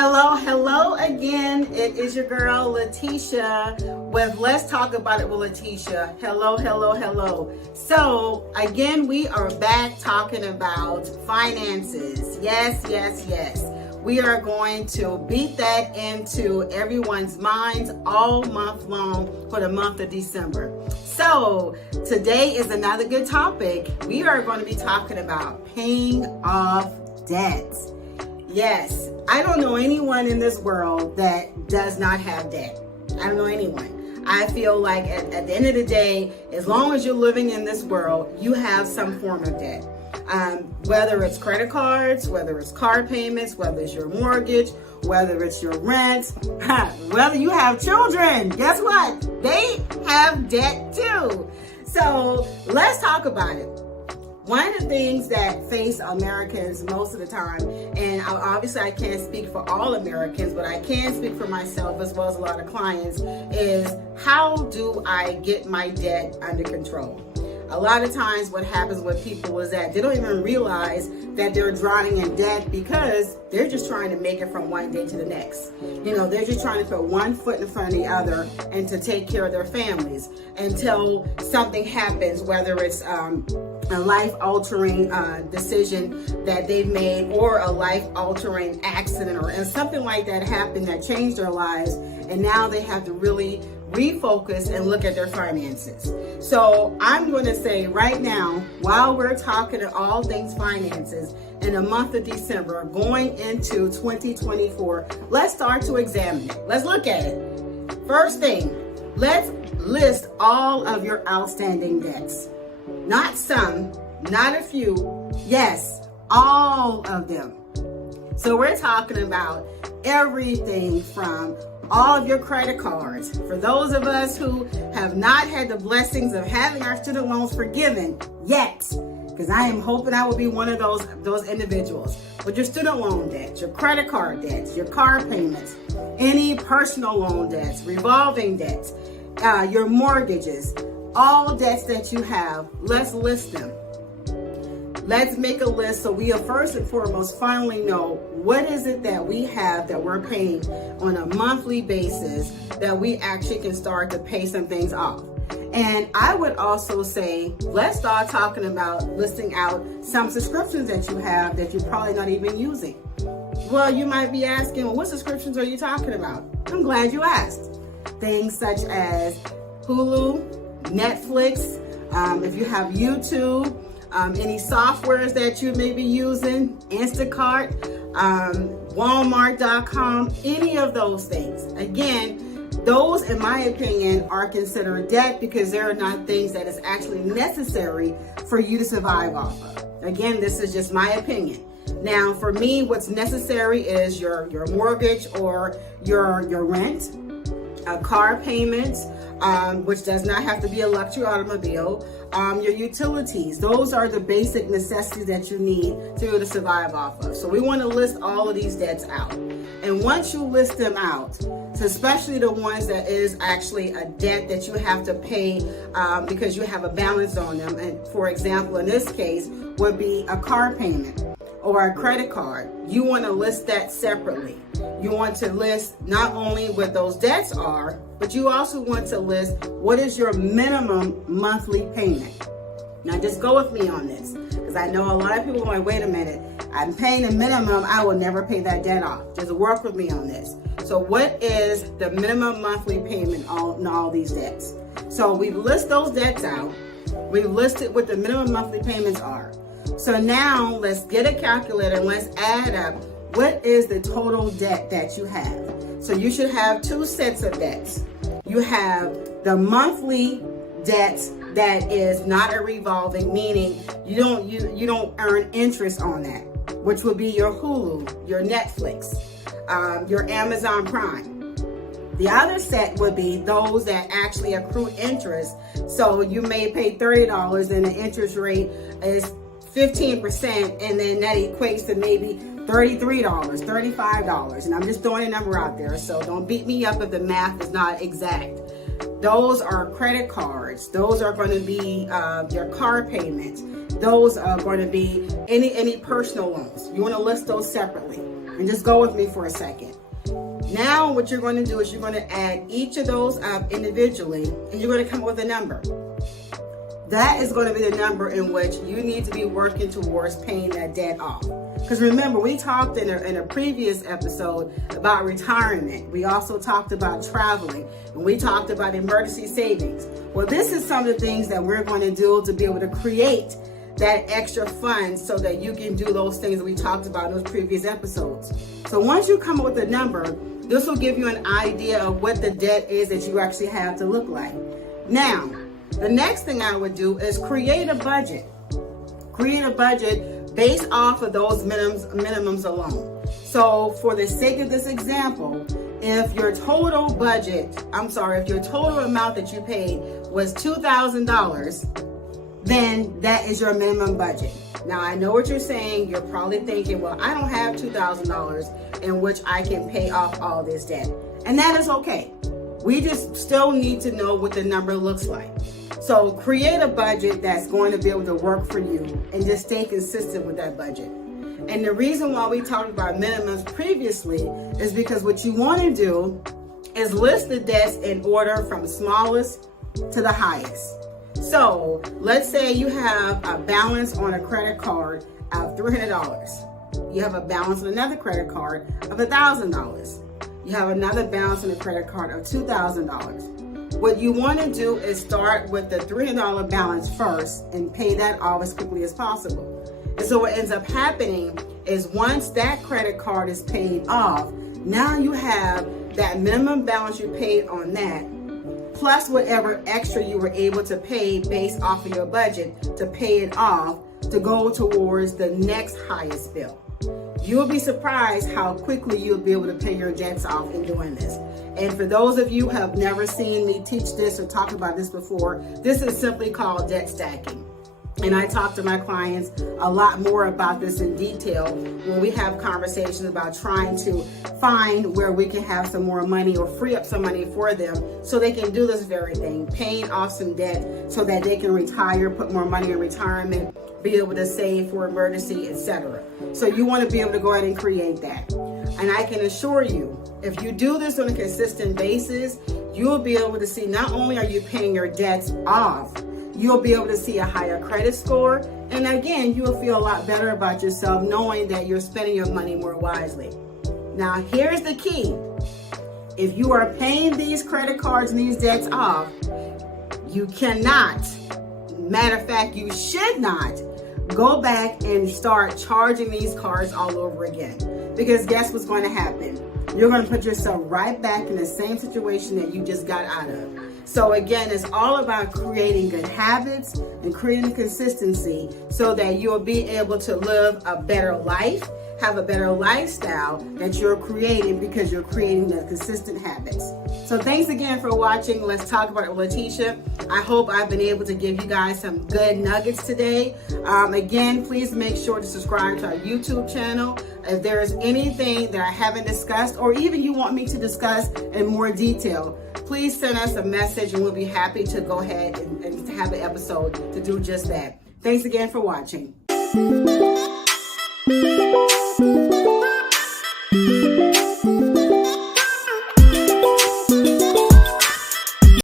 Hello again. It is your girl Letitia with Let's Talk About It with Letitia. Hello. So again, we are back talking about finances. Yes. We are going to beat that into everyone's minds all month long for the month of December. So today is another good topic. We are going to be talking about paying off debts. Yes, I don't know anyone in this world that does not have debt. I don't know anyone. I feel like at the end of the day, as long as you're living in this world, you have some form of debt. Whether it's credit cards, whether it's car payments, whether it's your mortgage, whether it's your rent, whether you have children, guess what? They have debt too. So let's talk about it. One of the things that face Americans most of the time, and obviously I can't speak for all Americans, but I can speak for myself as well as a lot of clients, is how do I get my debt under control? A lot of times what happens with people is that they don't even realize that they're drowning in debt because they're just trying to make it from one day to the next. They're just trying to put one foot in front of the other and to take care of their families until something happens, whether it's a life-altering decision that they've made or a life-altering accident or something like that happened that changed their lives, and now they have to really refocus and look at their finances. So I'm going to say right now, while we're talking all things finances in the month of December, going into 2024, let's start to examine it. Let's look at it. First thing, let's list all of your outstanding debts. Not some, not a few, yes, all of them. So we're talking about everything from all of your credit cards. For those of us who have not had the blessings of having our student loans forgiven yet, because I am hoping I will be one of those individuals. But your student loan debts, your credit card debts, your car payments, any personal loan debts, revolving debts, your mortgages, all debts that you have, let's list them. Let's make a list so we first and foremost finally know what is it that we have that we're paying on a monthly basis that we actually can start to pay some things off. And I would also say, let's start talking about listing out some subscriptions that you have that you're probably not even using. Well, you might be asking, well, what subscriptions are you talking about? I'm glad you asked. Things such as Hulu, Netflix, if you have YouTube, any softwares that you may be using, Instacart, Walmart.com, any of those things. Again, those, in my opinion, are considered debt because they're not things that is actually necessary for you to survive off of. Again, this is just my opinion. Now, for me, what's necessary is your mortgage or your rent, car payments, which does not have to be a luxury automobile, your utilities. Those are the basic necessities that you need to survive off of. So we want to list all of these debts out. And once you list them out, so especially the ones that is actually a debt that you have to pay because you have a balance on them. And for example, in this case, would be a car payment or a credit card. You want to list that separately. You want to list not only what those debts are, but you also want to list what is your minimum monthly payment. Now just go with me on this, because I know a lot of people are going, wait a minute, I'm paying a minimum, I will never pay that debt off. Just work with me on this. So what is the minimum monthly payment on all these debts? So we've listed those debts out. We've listed what the minimum monthly payments are. So now let's get a calculator and let's add up what is the total debt that you have. So you should have two sets of debts. You have the monthly debt that is not a revolving, meaning you don't earn interest on that, which would be your Hulu, your Netflix, your Amazon Prime. The other set would be those that actually accrue interest. So you may pay $30 and the interest rate is 15%, and then that equates to maybe $33, $35. And I'm just throwing a number out there, so don't beat me up if the math is not exact. Those are credit cards. Those are going to be your car payments. those are going to be any personal loans. You want to list those separately. And just go with me for a second. Now what you're going to do is you're going to add each of those up individually, and you're going to come up with a number. That is going to be the number in which you need to be working towards paying that debt off. Because remember, we talked in a previous episode about retirement. We also talked about traveling, and we talked about emergency savings. Well, this is some of the things that we're going to do to be able to create that extra funds so that you can do those things that we talked about in those previous episodes. So once you come up with a number, this will give you an idea of what the debt is that you actually have to look like. Now, the next thing I would do is create a budget. Create a budget based off of those minimums alone. So for the sake of this example, if your total amount that you paid was $2,000, then that is your minimum budget. Now, I know what you're saying. You're probably thinking, well, I don't have $2,000 in which I can pay off all this debt. And that is okay. We just still need to know what the number looks like. So create a budget that's going to be able to work for you and just stay consistent with that budget. And the reason why we talked about minimums previously is because what you want to do is list the debts in order from smallest to the highest. So let's say you have a balance on a credit card of $300. You have a balance on another credit card of $1,000. You have another balance on a credit card of $2,000. What you want to do is start with the $300 balance first and pay that off as quickly as possible. And so what ends up happening is once that credit card is paid off, now you have that minimum balance you paid on that, plus whatever extra you were able to pay based off of your budget to pay it off to go towards the next highest bill. You'll be surprised how quickly you'll be able to pay your debts off in doing this. And for those of you who have never seen me teach this or talk about this before, this is simply called debt stacking. And I talk to my clients a lot more about this in detail when we have conversations about trying to find where we can have some more money or free up some money for them so they can do this very thing, paying off some debt so that they can retire, put more money in retirement, be able to save for emergency, etc. So you want to be able to go ahead and create that. And I can assure you, if you do this on a consistent basis, you'll be able to see not only are you paying your debts off, you'll be able to see a higher credit score. And again, you'll feel a lot better about yourself knowing that you're spending your money more wisely. Now, here's the key. If you are paying these credit cards and these debts off, you cannot, matter of fact, you should not go back and start charging these cards all over again. Because guess what's going to happen? You're going to put yourself right back in the same situation that you just got out of. So again, it's all about creating good habits and creating consistency so that you'll be able to live a better life, have a better lifestyle that you're creating because you're creating the consistent habits. So thanks again for watching. Let's Talk About It with Letitia. I hope I've been able to give you guys some good nuggets today. Again, please make sure to subscribe to our YouTube channel. If there's anything that I haven't discussed or even you want me to discuss in more detail, please send us a message and we'll be happy to go ahead and have an episode to do just that. Thanks again for watching.